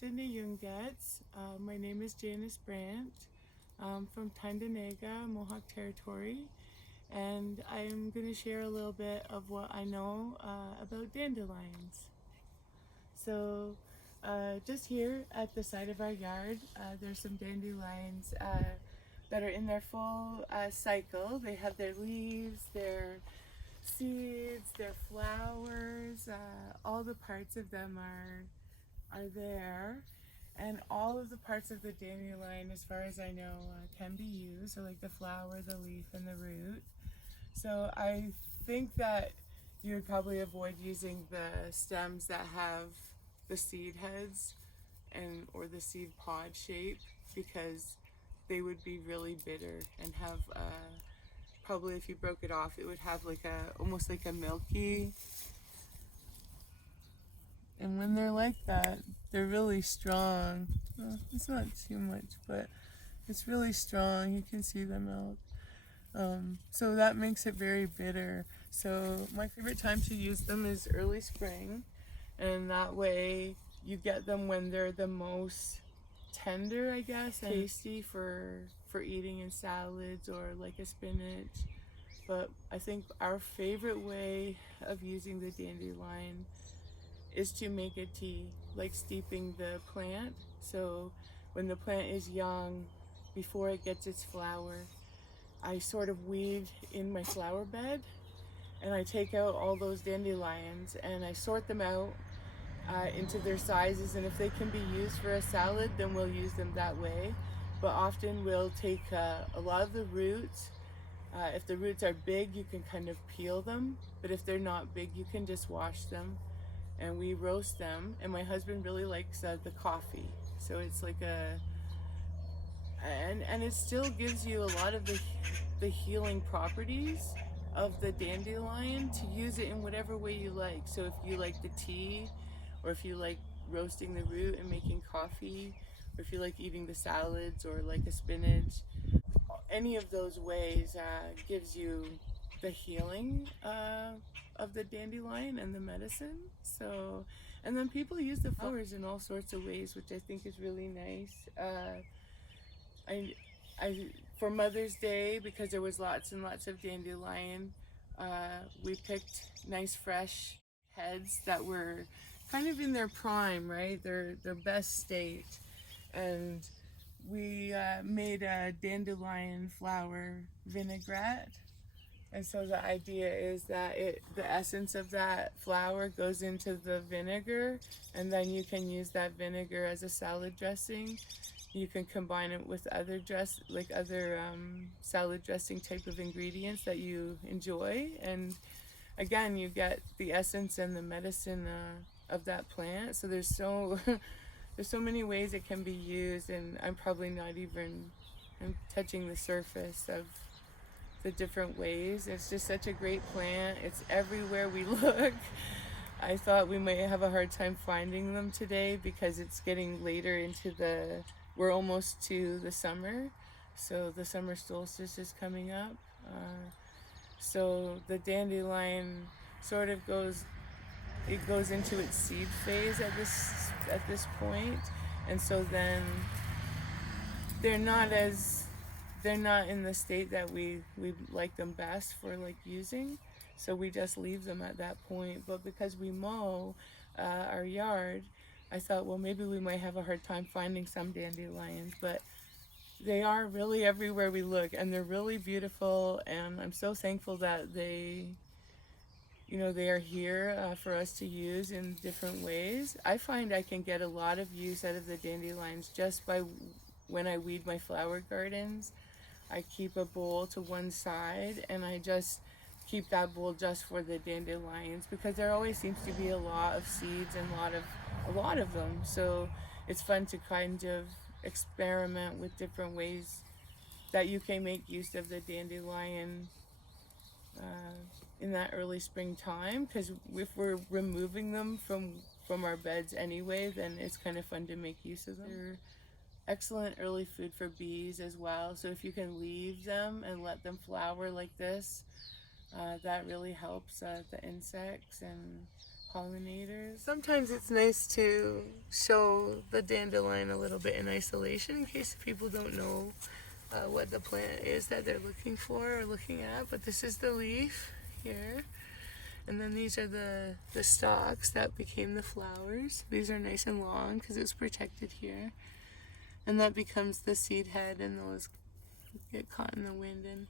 Dandelions. My name is Janice Brant. I'm from Tyndonega, Mohawk Territory, and I'm going to share a little bit of what I know about dandelions. So, just here at the side of our yard, there's some dandelions that are in their full cycle. They have their leaves, their seeds, their flowers, all the parts of them are there, and all of the parts of the dandelion, as far as I know, can be used. So like the flower, the leaf, and the root. So I think that you would probably avoid using the stems that have the seed heads and or the seed pod shape, because they would be really bitter and have probably, if you broke it off, it would have like a almost like a milky. And when they're like that, they're really strong. Well, it's not too much, but it's really strong. You can see them out. So that makes it very bitter. So my favorite time to use them is early spring, and that way you get them when they're the most tender, I guess, and tasty for eating in salads or like a spinach. But I think our favorite way of using the dandelion is to make a tea, like steeping the plant. So when the plant is young, before it gets its flower, I sort of weed in my flower bed, and I take out all those dandelions and I sort them out into their sizes, and if they can be used for a salad, then we'll use them that way. But often we'll take a lot of the roots. If the roots are big, you can kind of peel them, but if they're not big, you can just wash them, and we roast them. And my husband really likes the coffee, so it's like and it still gives you a lot of the healing properties of the dandelion to use it in whatever way you like. So if you like the tea, or if you like roasting the root and making coffee, or if you like eating the salads or like a spinach, any of those ways gives you the healing of the dandelion and the medicine. So, and then people use the flowers in all sorts of ways, which I think is really nice. I, I, for Mother's Day, because there was lots and lots of dandelion, we picked nice fresh heads that were kind of in their prime, right? Their best state, and we made a dandelion flower vinaigrette. And so the idea is that the essence of that flower goes into the vinegar, and then you can use that vinegar as a salad dressing. You can combine it with other salad dressing type of ingredients that you enjoy, and again, you get the essence and the medicine of that plant. So there's so many ways it can be used, and I'm probably not even touching the surface of the different ways. It's just such a great plant. It's everywhere we look. I thought we might have a hard time finding them today because it's getting later into we're almost to the summer. So the summer solstice is coming up. So the dandelion sort of goes into its seed phase at this point, and so then they're not in the state that we like them best for like using, so we just leave them at that point. But because we mow our yard, I thought, well, maybe we might have a hard time finding some dandelions, but they are really everywhere we look, and they're really beautiful, and I'm so thankful that they are here for us to use in different ways. I find I can get a lot of use out of the dandelions just by when I weed my flower gardens. I keep a bowl to one side, and I just keep that bowl just for the dandelions, because there always seems to be a lot of seeds and a lot of them. So it's fun to kind of experiment with different ways that you can make use of the dandelion in that early springtime, because if we're removing them from our beds anyway, then it's kind of fun to make use of them. They're excellent early food for bees as well, so if you can leave them and let them flower like this, that really helps the insects and pollinators. Sometimes it's nice to show the dandelion a little bit in isolation in case people don't know what the plant is that they're looking for or looking at. But this is the leaf here. And then these are the stalks that became the flowers. These are nice and long because it's protected here. And that becomes the seed head, and those get caught in the wind. And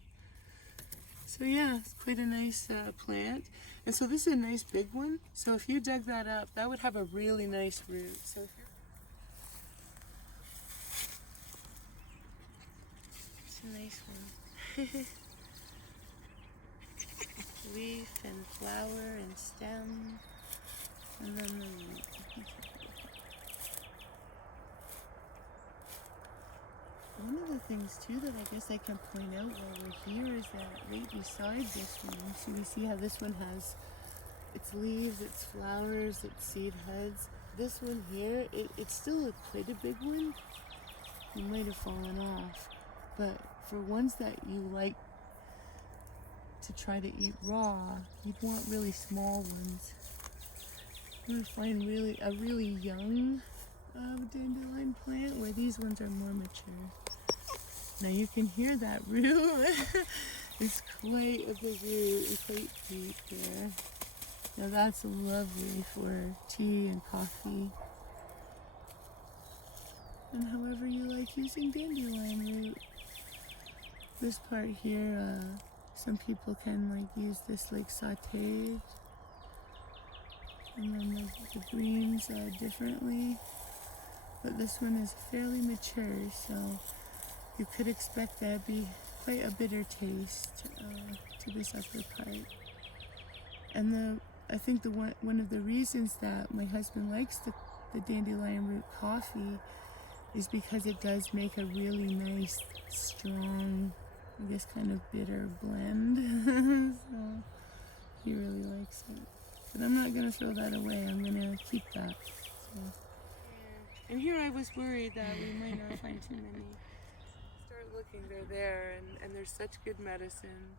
so yeah, it's quite a nice plant. And so this is a nice big one. So if you dug that up, that would have a really nice root. So if it's a nice one. Leaf and flower and stem, and then the root. One of the things too that I guess I can point out while we're here is that right beside this one, so we see how this one has its leaves, its flowers, its seed heads. This one here, it's still quite a big one. It might have fallen off, but for ones that you like to try to eat raw, you'd want really small ones. You would find a really young dandelion plant where these ones are more mature. Now you can hear that root. It's quite a big root and quite deep here. Now that's lovely for tea and coffee. And however you like using dandelion root. This part here, some people can use this sauteed, and then the greens differently. But this one is fairly mature, so you could expect that to be quite a bitter taste to this upper part. And I think one of the reasons that my husband likes the dandelion root coffee is because it does make a really nice, strong, I guess kind of bitter blend. So he really likes it. But I'm not going to throw that away. I'm going to keep that. So. And here I was worried that we might not find too many. Start looking, they're there, and there's such good medicine.